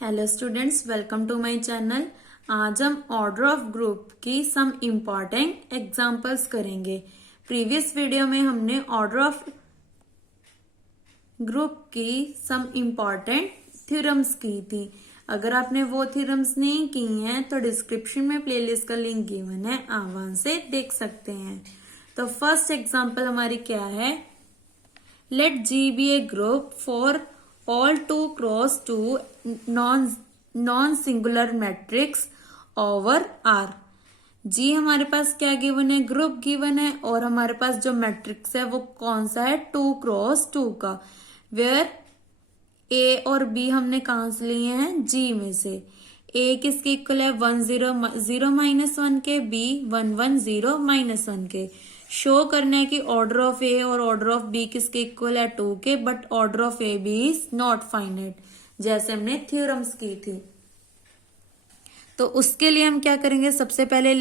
Hello students, welcome to my channel. आज हम order of group की सम इम्पॉर्टेंट एग्जांपल्स करेंगे। प्रीवियस वीडियो में हमने ऑर्डर ऑफ ग्रुप की सम इम्पॉर्टेंट थ्योरम्स की थी। अगर आपने वो थ्योरम्स नहीं की हैं तो डिस्क्रिप्शन में प्लेलिस्ट का लिंक गिवन है, आप वहां से देख सकते हैं। तो फर्स्ट एग्जांपल हमारी क्या है? Let G be a group for all 2 cross 2 non-singular matrix over R। G हमारे पास क्या गिवन है? ग्रुप गिवन है और हमारे पास जो मैट्रिक्स है वो कौन सा है? 2x2 का। वेयर A और B हमने कहां से लिए हैं? G में से। A किसके इक्वल है? 1 0 0 -1 के, B 1 1 0 -1 के। शो करना है कि ऑर्डर ऑफ ए और ऑर्डर ऑफ बी किसके इक्वल है? 2 के, but order of A B is not finite, जैसे हमने थ्योरम्स की थी। तो उसके लिए हम क्या करेंगे? सबसे पहले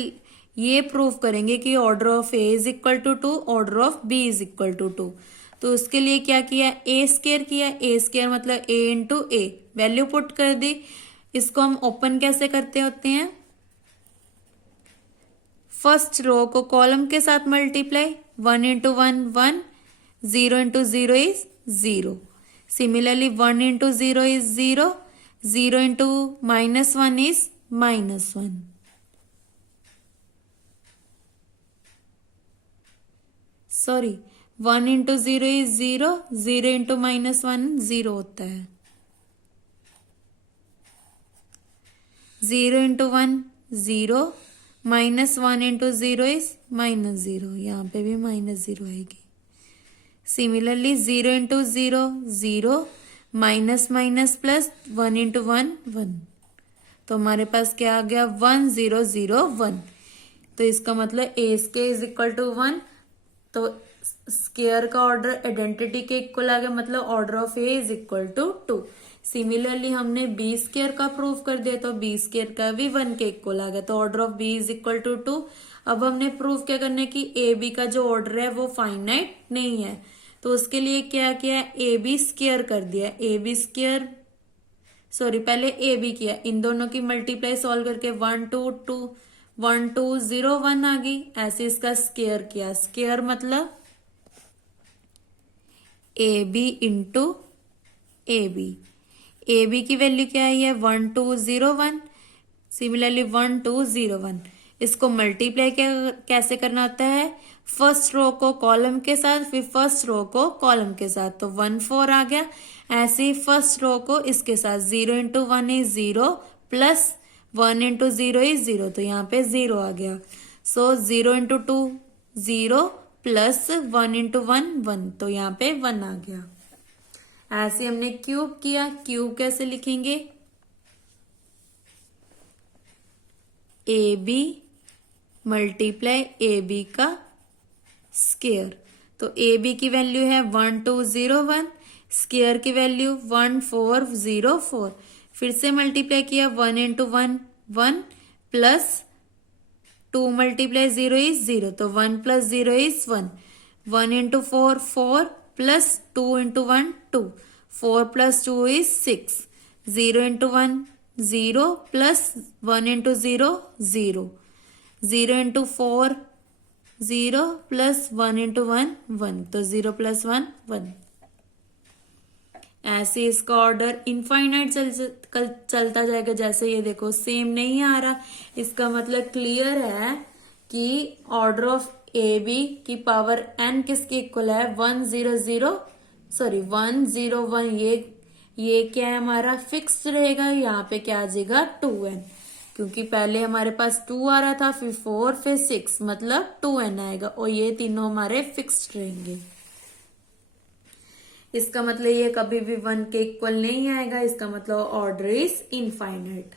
ये प्रूव करेंगे कि order of A is equal to 2, order of B is equal to 2। तो उसके लिए क्या किया? ए स्क्वायर किया। ए स्क्वायर मतलब ए इंटू ए, वैल्यू पुट कर दी। इसको हम ओपन कैसे करते होते हैं? फर्स्ट रो को कॉलम के साथ multiply, 1 into 1 1, 0 into 0 is 0। Similarly 1 into 0 is 0, 0 into -1 is -1। Sorry, 1 into 0 is 0, 0 into -1 0 होता है। 0 इंटू 1 0, -1 इंटू 0 इज -0, यहाँ पे भी -0 आएगी। Similarly 0 into 0 0, minus minus plus, 1 into 1 1। तो हमारे पास क्या आ गया? 1 0 0 1। तो इसका मतलब A square is equal to 1। तो स्क्वायर का ऑर्डर आइडेंटिटी के इक्वल आ गया, मतलब order of A is equal to 2। Similarly हमने बी स्क्वायर का प्रूफ कर दिया, तो बी स्क्वायर का भी 1 के इक्वल आ गया, तो order of B is equal to 2। अब हमने प्रूफ क्या करना है कि ए बी का जो ऑर्डर है वो फाइनाइट नहीं है। तो उसके लिए क्या किया? ए बी स्क्वायर कर दिया। ए बी स्क्वायर, सॉरी, पहले ए बी किया, इन दोनों की मल्टीप्लाई सॉल्व करके 1 2 2 1 2 0 1 आ गई। ऐसे इसका स्क्वायर किया। स्क्वायर मतलब A B into A B. A B की वैल्यू क्या है? 1 2 0 1। सिमिलरली 1 2 0 1। इसको मल्टीप्लाई कैसे करना होता है? फर्स्ट रो को कॉलम के साथ, फिर फर्स्ट रो को कॉलम के साथ, तो 1 4 आ गया। ऐसे ही फर्स्ट रो को इसके साथ, 0 into 1 is 0, plus 1 into 0 is 0, तो यहाँ पे 0 आ गया। सो 0 इंटू 2 0, प्लस 1 इंटू 1 1, तो यहाँ पे 1 आ गया। ऐसे हमने क्यूब किया। क्यूब कैसे लिखेंगे? A B multiply A B का स्क्वायर। तो ए बी की वैल्यू है 1 2 0 1, स्क्वायर की वैल्यू 1 4 0 4। फिर से मल्टीप्लाई किया, 1 इंटू 1 1, प्लस 2 मल्टीप्लाई 0 इज 0, तो 1 plus 0 is 1। 1 into 4 4, plus 2 into 1 2, 4 plus 2 is 6। 0 into 1 0, plus 1 into 0 0, 0 into 4 0, plus 1 into 1 1, तो 0 प्लस 1 1। ऐसे इसका ऑर्डर इनफाइनाइट चलता जाएगा। जैसे ये देखो, सेम नहीं आ रहा, इसका मतलब क्लियर है कि ऑर्डर ऑफ ए बी की पावर n किसके इक्वल है? 1 0 0, सॉरी 1 0 1। ये क्या है? हमारा फिक्स रहेगा। यहाँ पे क्या आ जाएगा? 2n, क्योंकि पहले हमारे पास 2 आ रहा था, फिर 4, फिर 6, मतलब 2n आएगा, और ये तीनों हमारे फिक्स्ड रहेंगे। इसका मतलब ये कभी भी 1 के इक्वल नहीं आएगा, इसका मतलब order is infinite.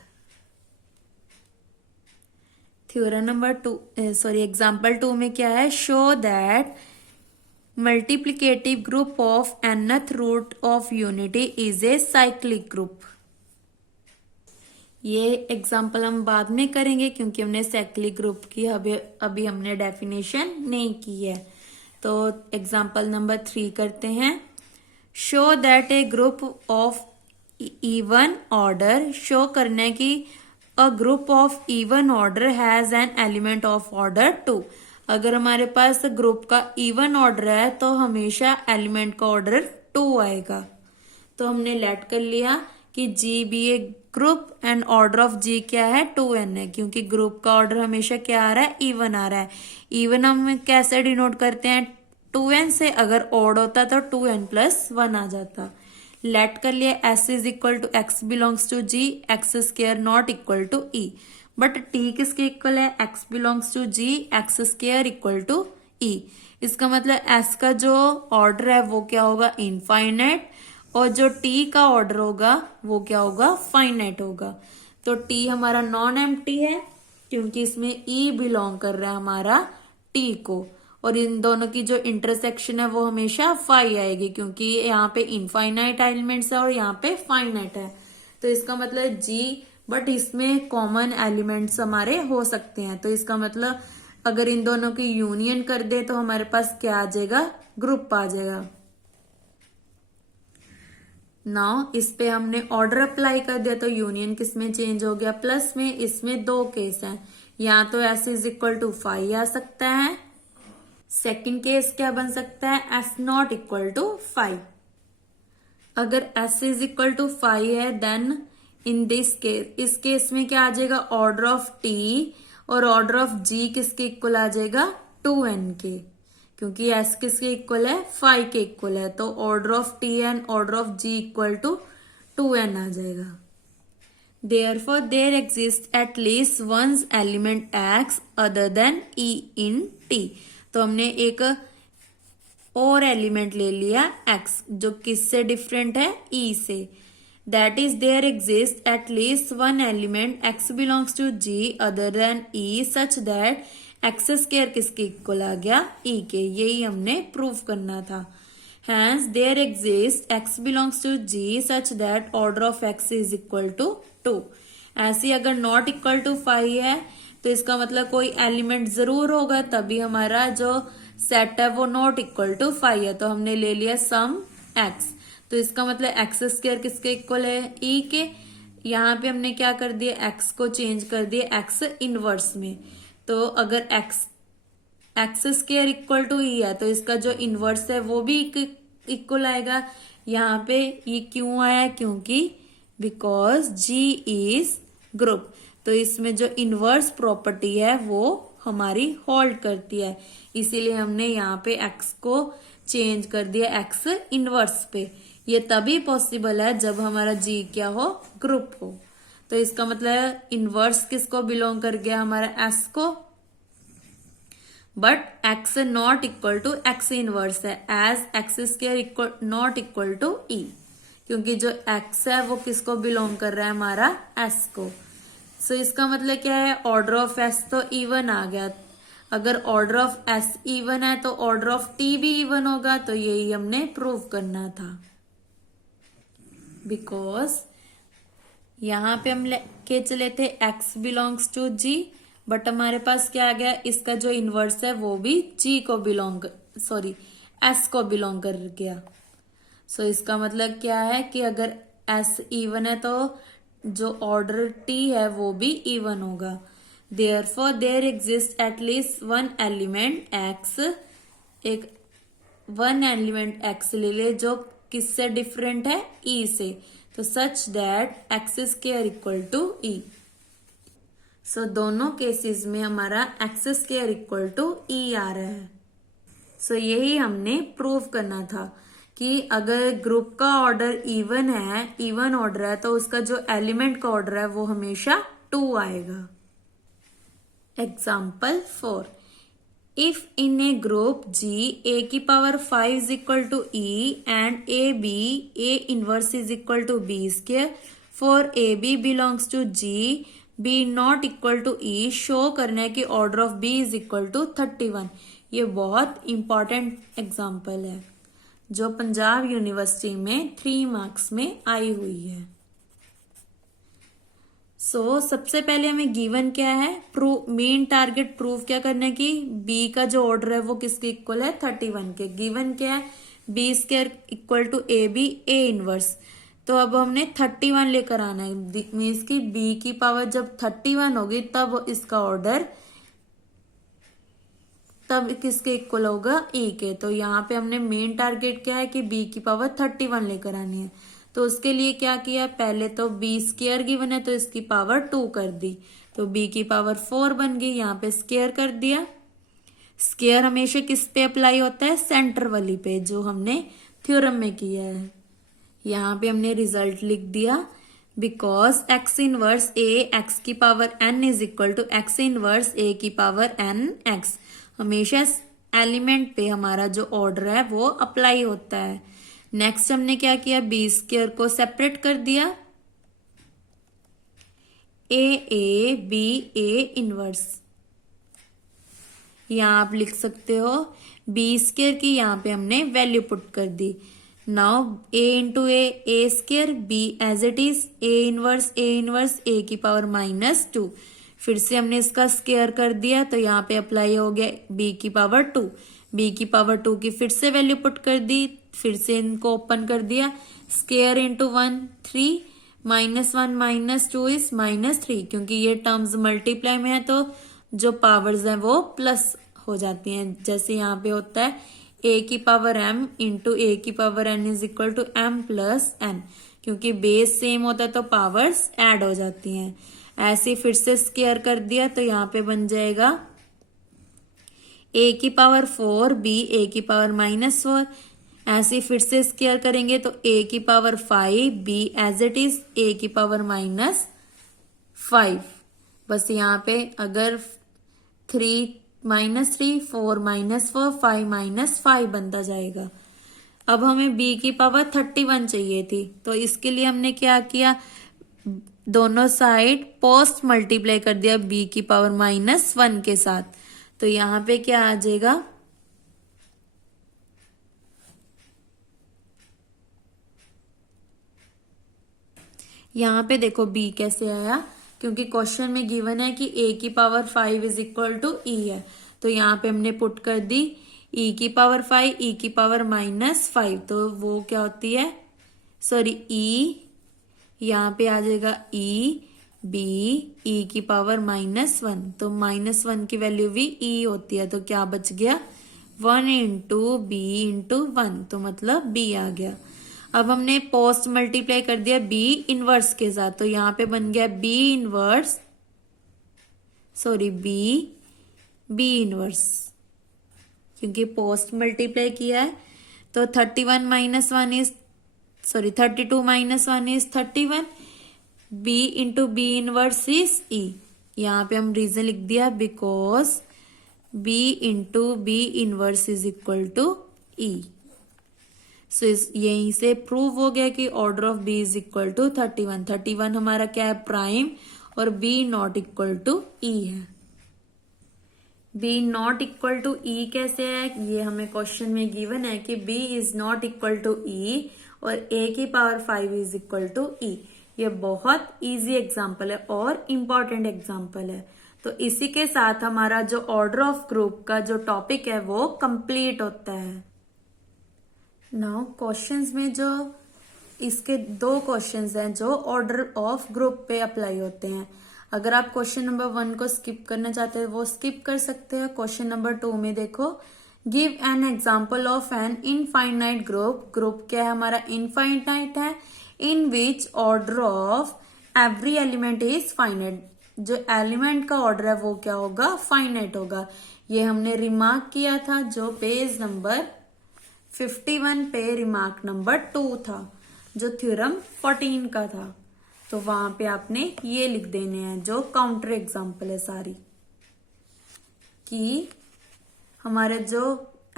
Theorem number 2, sorry example 2 में क्या है? Show that multiplicative group of nth root of unity is a cyclic group. ये एग्जांपल हम बाद में करेंगे, क्योंकि हमने साइक्लिक ग्रुप की अभी हमने डेफिनेशन नहीं की है। तो एग्जांपल नंबर 3 करते हैं। Show that A group of even order show करने की a group of even order has an element of order 2। अगर हमारे पास ग्रुप का इवन ऑर्डर है तो हमेशा एलिमेंट का ऑर्डर 2 आएगा। तो हमने लेट कर लिया कि G be a group and order of G क्या है 2n है, क्योंकि ग्रुप का ऑर्डर हमेशा क्या आ रहा है इवन आ रहा है। इवन हम कैसे डिनोट करते हैं 2n से, अगर ऑड होता तो 2n+1 आ जाता। लेट कर लिया s is equal to x belongs to g x square not equal to e, but t किसके इक्वल है x belongs to g x square equal to e। इसका मतलब s का जो ऑर्डर है वो क्या होगा इनफाइनाइट, और जो t का ऑर्डर होगा वो क्या होगा फाइनाइट होगा। तो t हमारा नॉन एम्प्टी है क्योंकि इसमें e बिलोंग कर रहा है हमारा t को, और इन दोनों की जो इंटरसेक्शन है वो हमेशा फाई आएगी क्योंकि यहाँ पे इनफाइनाइट एलिमेंट्स है और यहाँ पे फाइनाइट है। तो इसका मतलब g, बट इसमें कॉमन एलिमेंट्स हमारे हो सकते हैं। तो इसका मतलब अगर इन दोनों की यूनियन कर दे तो हमारे पास क्या आ जाएगा ग्रुप आ जाएगा। नाउ इस पे हमने ऑर्डर अप्लाई कर दिया तो यूनियन किस में चेंज हो गया प्लस में। इसमें दो केस हैं, या तो s इज इक्वल टू 5 आ सकता है, सेकंड केस क्या बन सकता है s नॉट इक्वल टू 5। अगर s इज इक्वल टू 5 है देन इन दिस केस, इस केस में क्या आ जाएगा ऑर्डर ऑफ t और ऑर्डर ऑफ g किसके इक्वल आ जाएगा 2n के, क्योंकि s किसके इक्वल है 5 के इक्वल है। तो order of t and order of g equal to 2n आ जाएगा। Therefore there exists at least one element x other than e in t। तो हमने एक और एलिमेंट ले लिया x जो किससे डिफरेंट है e से। That is there exists at least one element x belongs to g other than e such that x square किसके इक्वल आ गया e के। यही हमने प्रूव करना था। Hence there exists x belongs to g such that order of x is equal to 2। ऐसे अगर नॉट इक्वल टू 5 है तो इसका मतलब कोई एलिमेंट जरूर होगा, तभी हमारा जो सेट है वो नॉट इक्वल टू 5 है। तो हमने ले लिया सम x, तो इसका मतलब x स्क्वायर किसके इक्वल है e के। यहाँ पे हमने क्या कर दिया x को चेंज कर दिया x इनवर्स में। तो अगर x square equal to e है तो इसका जो इनवर्स है वो भी इक्वल आएगा। यहाँ पे ये क्यों आया, क्योंकि बिकॉज g इज ग्रुप, तो इसमें जो इनवर्स प्रॉपर्टी है वो हमारी होल्ड करती है, इसीलिए हमने यहाँ पे x को चेंज कर दिया x इनवर्स पे। ये तभी पॉसिबल है जब हमारा g क्या हो ग्रुप हो। तो इसका मतलब इनवर्स किसको बिलोंग कर गया हमारा s को, but x not equal to x inverse है as x square equal not equal to e, क्योंकि जो x है वो किसको बिलोंग कर रहा है हमारा s को। सो इसका मतलब क्या है ऑर्डर ऑफ s तो इवन आ गया। अगर ऑर्डर ऑफ s इवन है तो ऑर्डर ऑफ t भी इवन होगा, तो यही हमने प्रूव करना था। बिकॉज यहाँ पे हम लेके चले थे x belongs to g, but हमारे पास क्या आ गया इसका जो इनवर्स है वो भी g को बिलोंग s को बिलोंग कर गया। सो इसका मतलब क्या है कि अगर s इवन है तो जो ऑर्डर t है वो भी इवन होगा। Therefore there exists at least one element x, एक वन एलिमेंट x ले ले जो किससे डिफरेंट है e से, तो such that x square equal to e। So दोनों केसेस में हमारा x square equal to e आ रहा है। सो यही हमने प्रूव करना था कि अगर ग्रुप का ऑर्डर इवन है, इवन ऑर्डर है, तो उसका जो एलिमेंट का ऑर्डर है वो हमेशा 2 आएगा। Example 4, if in a group g a की power 5 is equal to e and A B a inverse is equal to b square for A B belongs to g b not equal to e, show करने की order of b is equal to 31। ये बहुत important example है जो Punjab university में 3 marks में आई हुई है। सो सबसे पहले हमें गिवन क्या है, मेन टारगेट प्रूव क्या करने की, बी का जो ऑर्डर है वो किसके इक्वल है 31 के। गिवन क्या है B square equal to A B A inverse, तो अब हमने 31 लेकर आना है। मीन्स की बी की पावर जब 31 होगी तब इसका ऑर्डर तब किसके इक्वल होगा, ए के। तो यहाँ पे हमने मेन टारगेट क्या है कि बी की पावर 31 लेकर आनी है। तो उसके लिए क्या किया, पहले तो बी स्क्वायर गिवन है तो इसकी पावर 2 कर दी, तो बी की पावर 4 बन गई। यहाँ पे स्क्वायर कर दिया। स्क्वायर हमेशा किस पे अप्लाई होता है, सेंटर वाली पे, जो हमने थ्योरम में किया है। यहाँ पे हमने रिजल्ट लिख दिया, because x inverse a x की power n is equal to x inverse a की पावर एन एक्स। हमेशा एलिमेंट पे हमारा जो ऑर्डर है वो अप्लाई होता है। नेक्स्ट हमने क्या किया, बी स्क्वायर को सेपरेट कर दिया, ए बी ए इनवर्स। यहां आप लिख सकते हो बी स्क्वायर की, यहां पे हमने वैल्यू पुट कर दी। Now a into a square, b as it is, a inverse a की पावर -2। फिर से हमने इसका स्क्वायर कर दिया तो यहाँ पे अप्लाई हो गया बी की पावर 2। बी की पावर 2 की फिर से वैल्यू पुट कर दी, फिर से इनको ओपन कर दिया, स्क्वायर इंटू 1 3, -1 -2 इज -3। क्योंकि ये टर्म्स मल्टीप्लाई में है तो जो पावर्स हैं वो प्लस हो जाती हैं। जैसे यहाँ पे होता है ए की पावर m इंटू ए की power n is equal to m plus n। क्योंकि बेस सेम होता है तो पावर्स ऐड हो जाती हैं। ऐसे फिर से स्क्वायर कर दिया तो यहाँ पे बन जाएगा a की पावर 4 b a की पावर -4। ऐसे फिर से स्क्वायर करेंगे तो a की power 5 b as it is, a की पावर -5। बस यहाँ पे अगर 3 -3 4 -4 5 -5 बनता जाएगा। अब हमें b की पावर 31 चाहिए थी, तो इसके लिए हमने क्या किया, दोनों साइड पोस्ट मल्टीप्लाई कर दिया b की पावर -1 के साथ। तो यहां पे क्या आ जाएगा, यहां पे देखो b कैसे आया, क्योंकि क्वेश्चन में गिवन है कि a की power 5 is equal to e है। तो यहाँ पे हमने पुट कर दी e की पावर 5 e की पावर -5। तो वो क्या होती है, सॉरी e, यहाँ पे आ जाएगा e b e की पावर -1। तो -1 की वैल्यू भी e होती है। तो क्या बच गया, 1 इंटू बी इंटू 1, तो मतलब b आ गया। अब हमने पोस्ट मल्टीप्लाई कर दिया b इनवर्स के साथ, तो यहाँ पे बन गया b inverse, sorry b inverse, क्योंकि पोस्ट मल्टीप्लाई किया है। तो 31 - 1 is, sorry 32 - 1 is 31, b into B inverse is e। यहाँ पे हम रीजन लिख दिया, because b into B inverse is equal to e। So यहीं से प्रूव हो गया कि order of b is equal to 31। 31 हमारा क्या है, प्राइम, और b not equal to e है। b not equal to e कैसे है, ये हमें क्वेश्चन में गिवन है कि b is not equal to e और a की power 5 is equal to e। ये बहुत इजी एग्जाम्पल है और इम्पॉर्टेंट एग्जाम्पल है। तो इसी के साथ हमारा जो ऑर्डर ऑफ ग्रुप का जो टॉपिक है वो कंप्लीट होता है। नाउ क्वेश्चंस में जो इसके 2 क्वेश्चंस हैं जो ऑर्डर ऑफ ग्रुप पे अप्लाई होते हैं। अगर आप क्वेश्चन नंबर 1 को स्किप करना चाहते हैं वो स्किप कर सकते हैं। क्वेश्चन नंबर 2 में देखो, give an example of an infinite group. Group क्या है हमारा, इनफाइनाइट है, in which order of every element is finite. जो एलिमेंट का ऑर्डर है वो क्या होगा, फाइनाइट होगा। ये हमने रिमार्क किया था जो पेज नंबर 51 पे रिमार्क नंबर 2 था, जो थ्योरम 14 का था। तो वहां पे आपने ये लिख देने हैं जो काउंटर एग्जाम्पल है सारी, कि हमारे जो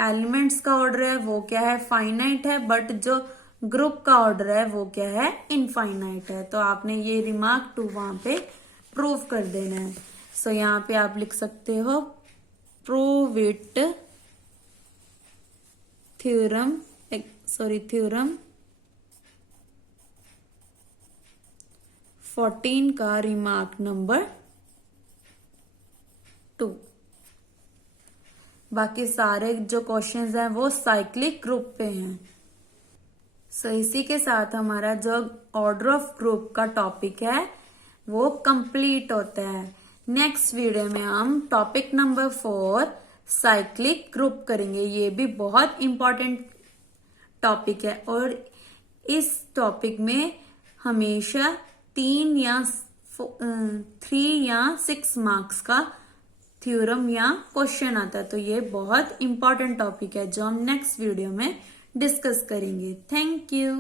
एलिमेंट्स का ऑर्डर है वो क्या है, फाइनाइट है, बट जो ग्रुप का ऑर्डर है वो क्या है, इनफाइनाइट है। तो आपने ये रिमार्क 2 वहां पे प्रूव कर देना है। सो यहाँ पे आप लिख सकते हो, प्रूव इट थ्योरम 14 का रिमार्क नंबर 2। बाकी सारे जो क्वेश्चंस हैं वो साइक्लिक ग्रुप पे हैं। सो इसी के साथ हमारा जो ऑर्डर ऑफ ग्रुप का टॉपिक है वो कंप्लीट होता है। नेक्स्ट वीडियो में हम टॉपिक नंबर 4 साइक्लिक ग्रुप करेंगे। ये भी बहुत इंपॉर्टेंट टॉपिक है और इस टॉपिक में हमेशा 3 या 6 मार्क्स का थ्योरम या क्वेश्चन आता है। तो ये बहुत इंपॉर्टेंट टॉपिक है जो हम नेक्स्ट वीडियो में डिस्कस करेंगे। Thank you.